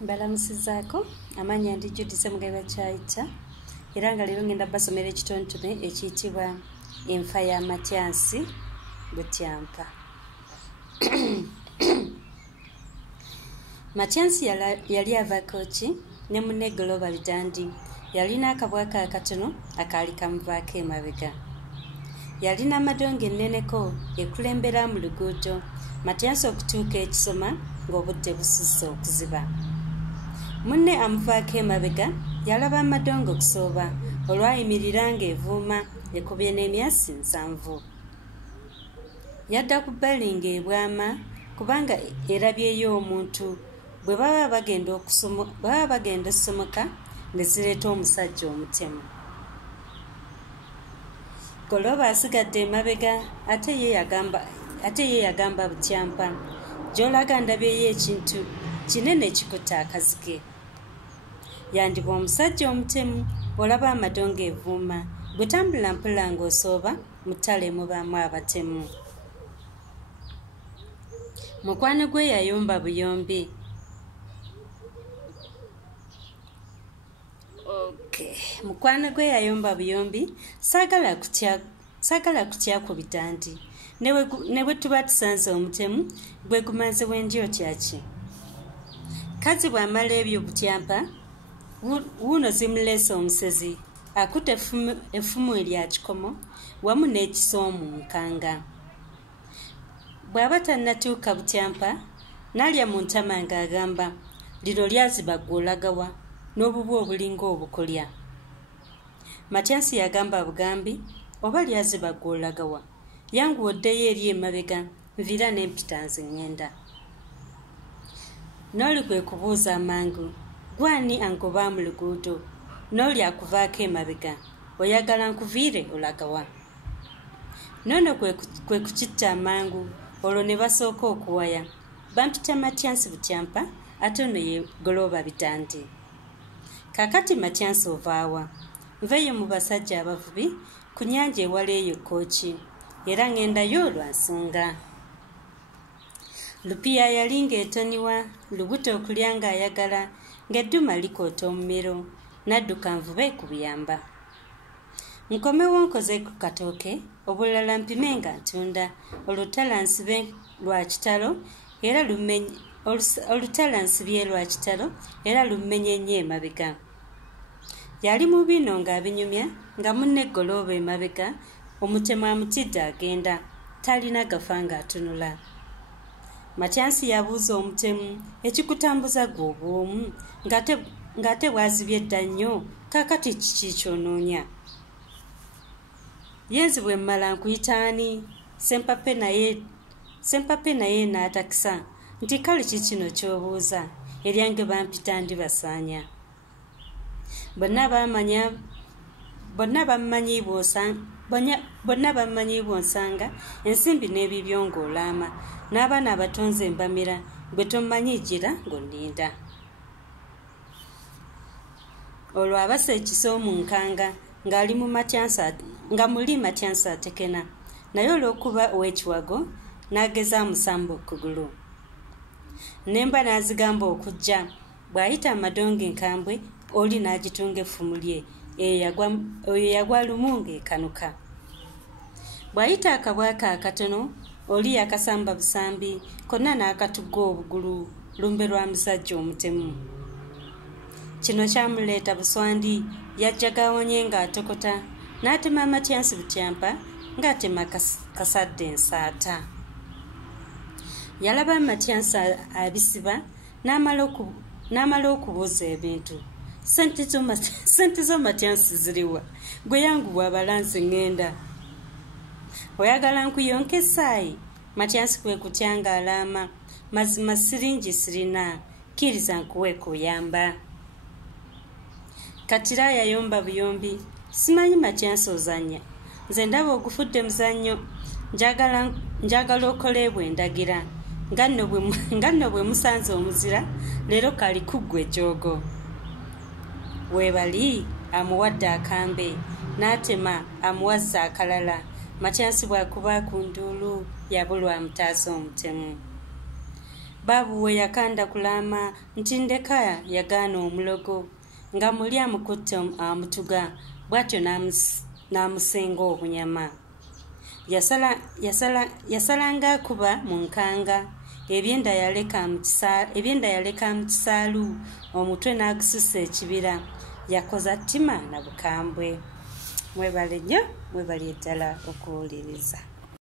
Mbalamusizaako amanya ndi Judith Mugabe Chaita era nga leero ngenda basomera ekitontome ekiyitibwa enfa ya Matyansi Butyampa. Matyansi yali avaako ki ne munne Global Dandi yalina akabwaka akatono akaali kamuvaako emabega. Yalina amadongo enneneko ekulembera mu luguudo Matyansi okutuuka ekisoma ng'obudde bususse okuziba. Munne amuvaako emabega yalaba amadongo okusooba olwayimirira ng'evuuma ekubye n'emyasi 7. Yadda ku bbali ng'ebwama kubanga erabyeyo omuntu bwe baba bagenda okusomoka ne zireeta omusajja omutemu. Goloba asigadde emabega ate ye yagamba Butyampa, gy'olaga ndabyeyo ekintu kinene ekikutte akazike. Yandiba omusajja omutemu olaba amadongo evuuma bwe tambula mpola ng'osooba mu ttale mubaamu abatemu. Mukwano gwe yayomba buyombi. Mukwano gwe yayomba buyombi saagala kutya ku bitandi ne bwe tuba tusanze omutemu gwe gumaze wendi otyaki. Kazi bw'amala ebyo Butyampa wuuno zimuleese omusezi akutte effumu erya kikomo wamu n'ekisa mu nkanga. Bw'aba tannatuuka Butyampa n'alya mu ntama ng'agamba, lino lyaziba ggwe olagawa n'obubu obulinga obukolya. Matyansi yagamba bugambi, oba lyaziba ggwe olagawa, yanguwa oddeyo eri emabega nvira n'empita nze ŋŋenda. N'oli kwe kubuuza amangu, gwani angoba mu luguudo, n'oli akuvaako emabega, oyagala nkuviire olagawa. Noono kwe kukitta amangu, olwo ne basooka okuwaya, bampita Matyansi Butyampa ate ono ye Goloba Bitandi. Kaakati Matyansi ovaawa? Nveeyo mu basajja abavubi ku nnyanja ewala eyo Kkooki, era ŋŋendayo lwa nsonga. Lupiya yali ng'etoniwa, lubuto okulya ng'ayagala, ng'edduma likoota omumiro, n'adduka nvube ku buyamba. Nkomewo nkoze ku katooke, obulala mpime nga ntunda, olutala nsibye lwa kitalo era lumenye nnyo emabega. Yali mu bino ng'abinyumya nga munne Goloba emabega, omutemu amutidde agenda, talina gafa ng'atunula. Matyansi yabuuza omutemu, ekikutambuza gwe obwomu ng'ate bwazibye dda nnyo, kaakati kiki ky'onoonya? Yenzi bwe mmala nkuyitaani, Sempappe naye n'atakisa nti kale kikino ky'obuuza, eryange bampita ndi basaanya. Bonna bammanyi bw'onsanga ensimbi n'ebibyo ng'olaama, n'abaana abatonze mbamira gwe tommanyi gira ng'onninda. Olwo abasa ekisa mu nkanga nga muli Matyansi atekena, naye olw'okuba ow'ekiwago n'ageza amusamba okugulu. Nemba n'azigamba okujja, bw'ayita amadongo enkambwe oli n'agitunga effumu lye, eyo yagwa lumu ng'ekanuka. Bw'ayita akabwaka akatono oli yakasamba busambi, konna n'akatugga obugulu, lumbe lwa musajja omutemu. Kino kyamuleeta buswandi, yajja gawonye ng'atokota, n'atema Matyansi Butyampa ng'atema kasadde ensaata. Yalaba Matyansi abisiba n'amala okubuuza ebintu. Sente zo Matyansi ziriwa? Gwe yanguwa abalanzi ŋŋenda. Oyagala nkuyonka essaayi? Matyansi kwe kutya ng'alaama, mazima siringi sirina, kkiriza nkuwe kuyamba. Katira yayomba buyombi, simanyi Matyansi ozannya, nze ndaba ogufudde muzannyo, njagala okoleebwa endagira, nga nno bwe musanze omuzira, leero kali kuggwa ejjoogo. Weebali amuwadde akambe, n'atema amuwazza akalala. Matyansi bw'akuba ku nduulu yabulwa amutaasa omutemu. Babu we yakanda kulama nti Ndeka yagaana omulogo nga muli amukutte amutuga bw'atyo n'amusenga obunyama. Yasalanga akuba mu nkanga ebyenda yaleka mu kisaalu omutwe n'agususa ekibira. Yakoza ttima na bukambwe. Mwebale nnyo, mwebale ddala okuwuliriza.